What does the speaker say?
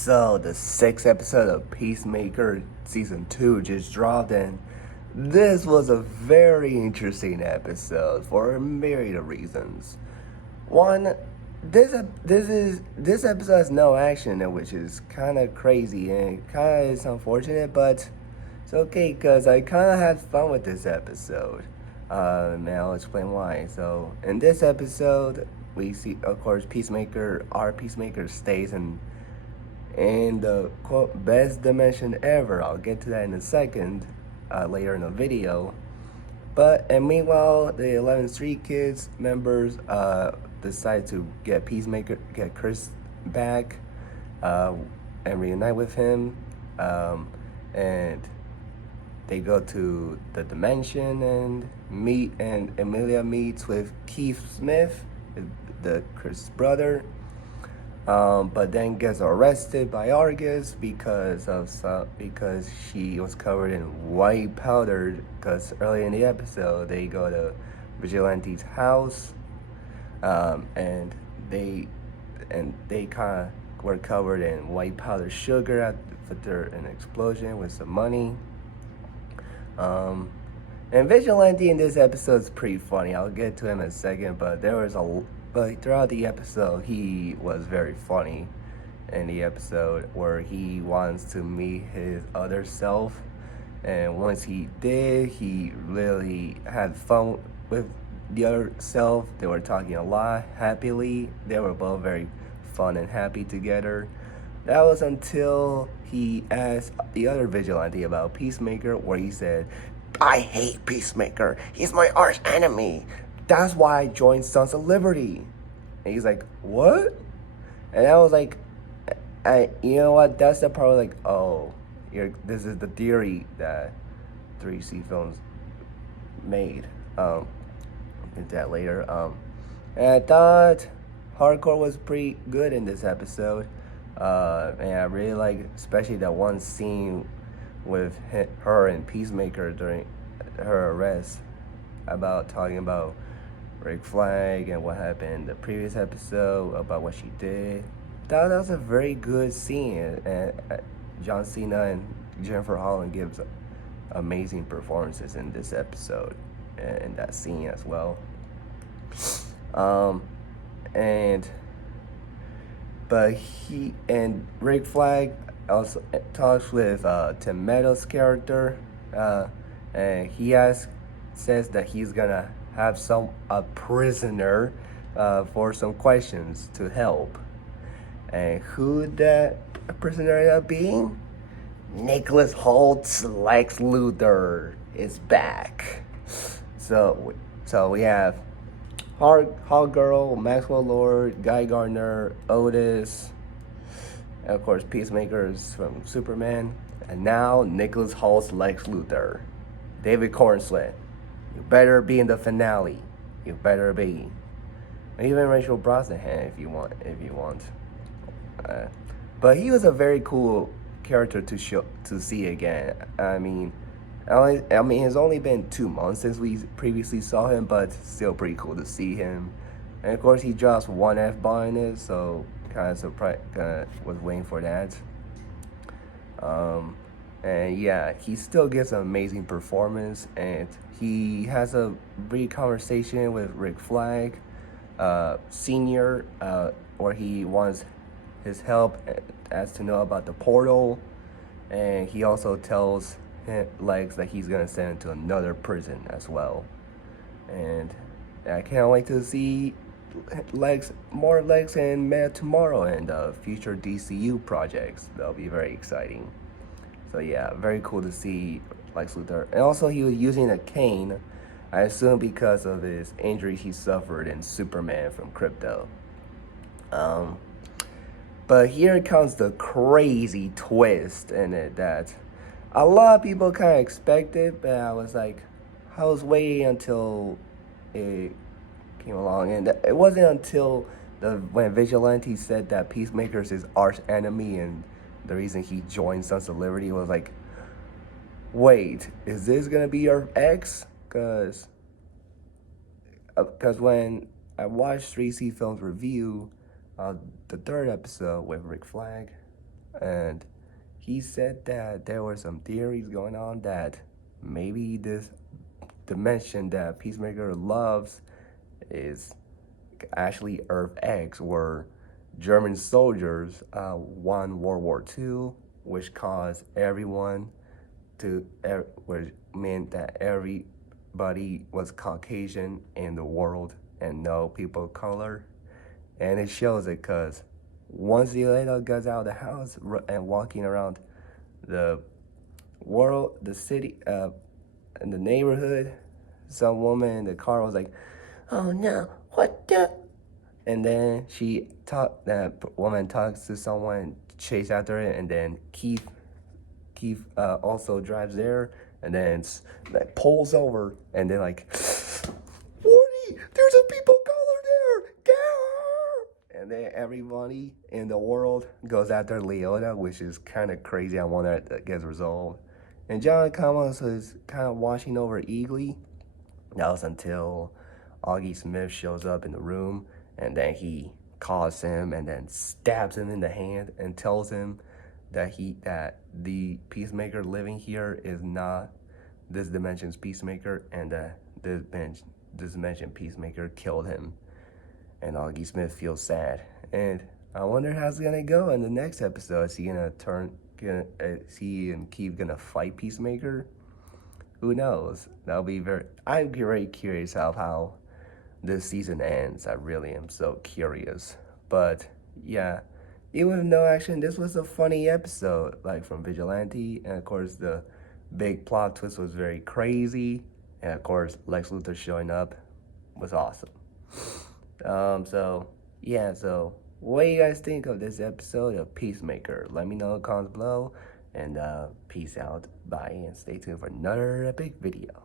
So the sixth episode of Peacemaker season 2 just dropped, and this was a very interesting episode for a myriad of reasons. One, this episode has no action, which is kind of crazy and kind of is unfortunate, but it's okay because I kind of had fun with this episode. And I'll explain why. So in this episode, we see, of course, our Peacemaker stays in the quote best dimension ever. I'll get to that in a second, later in the video. And meanwhile, the 11th Street Kids members decide to get Chris back, and reunite with him. And they go to the dimension and Emilia meets with Keith Smith, the Chris brother. But then gets arrested by Argus because she was covered in white powder. Because early in the episode, they go to Vigilante's house, and they kind of were covered in white powder sugar after an explosion with some money. And Vigilante in this episode is pretty funny. I'll get to him in a second, but throughout the episode, he was very funny in the episode where he wants to meet his other self. And once he did, he really had fun with the other self. They were talking a lot happily. They were both very fun and happy together. That was until he asked the other vigilante about Peacemaker, where he said, "I hate Peacemaker. He's my arch enemy. That's why I joined Sons of Liberty." And he's like, "What?" And I was like, you know what? That's the part like, oh, this is the theory that 3C Films made. Into that later. And I thought hardcore was pretty good in this episode. And I really like, especially that one scene with her and Peacemaker during her arrest, talking about Rick Flag and what happened in the previous episode, about what she did. That was a very good scene, and John Cena and Jennifer Holland gives amazing performances in this episode and that scene as well. Rick Flag also talks with Tim Meadows' character, and he says that he's gonna have a prisoner for some questions to help. And who that prisoner ended up being? Nicholas Holt's Lex Luthor is back. So we have Hog Girl, Maxwell Lord, Guy Gardner, Otis, and of course Peacemaker is from Superman, and now Nicholas Holt's Lex Luthor, David Cornslet. You better be in the finale. You better be. Even Rachel Brosnahan, if you want. But he was a very cool character to see again. I mean, it's only been 2 months since we previously saw him, but still pretty cool to see him. And of course, he drops one F-bomb in it, so kind of surprised. Was waiting for that. And yeah, he still gives an amazing performance, and he has a brief conversation with Rick Flag, Senior, where he wants his help, as to know about the portal, and he also tells Legs that he's gonna send him to another prison as well. And I can't wait to see more Legs and Meta tomorrow and future DCU projects. That'll be very exciting. So yeah, very cool to see Lex Luthor. And also he was using a cane, I assume because of his injury he suffered in Superman from Crypto. But here comes the crazy twist in it that a lot of people kind of expected, but I was waiting until it came along. And it wasn't until when Vigilante said that Peacemaker is his arch enemy and the reason he joined Sons of Liberty was like, wait, is this gonna be your ex? Because when I watched 3C Films review the third episode with Rick Flag, and he said that there were some theories going on that maybe this dimension that Peacemaker loves is actually Earth X, where German soldiers won World War II, which caused everyone which meant that everybody was Caucasian in the world and no people of color. And it shows it because once Elena gets out of the house and walking around the world, the city, in the neighborhood, some woman in the car was like, "Oh no, what the?" And then that woman talks to someone, chase after it, and then Keith also drives there, and then like pulls over, and then like, "Woody, there's a people color there, get her!" And then everybody in the world goes after Leona, which is kind of crazy. I wonder that gets resolved. And John Thomas is kind of watching over Eagly. That was until Augie Smith shows up in the room, and then he calls him and then stabs him in the hand and tells him that the Peacemaker living here is not this dimension's Peacemaker, and that this dimension Peacemaker killed him. And Augie Smith feels sad, and I wonder how it's gonna go in the next episode. Is he gonna is he and Keith gonna fight Peacemaker? Who knows? I'm very curious of how this season ends. I really am so curious. But yeah, even with no action, this was a funny episode, like from Vigilante, and of course the big plot twist was very crazy, and of course Lex Luthor showing up was awesome. So yeah, so what do you guys think of this episode of Peacemaker? Let me know in the comments below, and peace out, bye, and stay tuned for another epic video.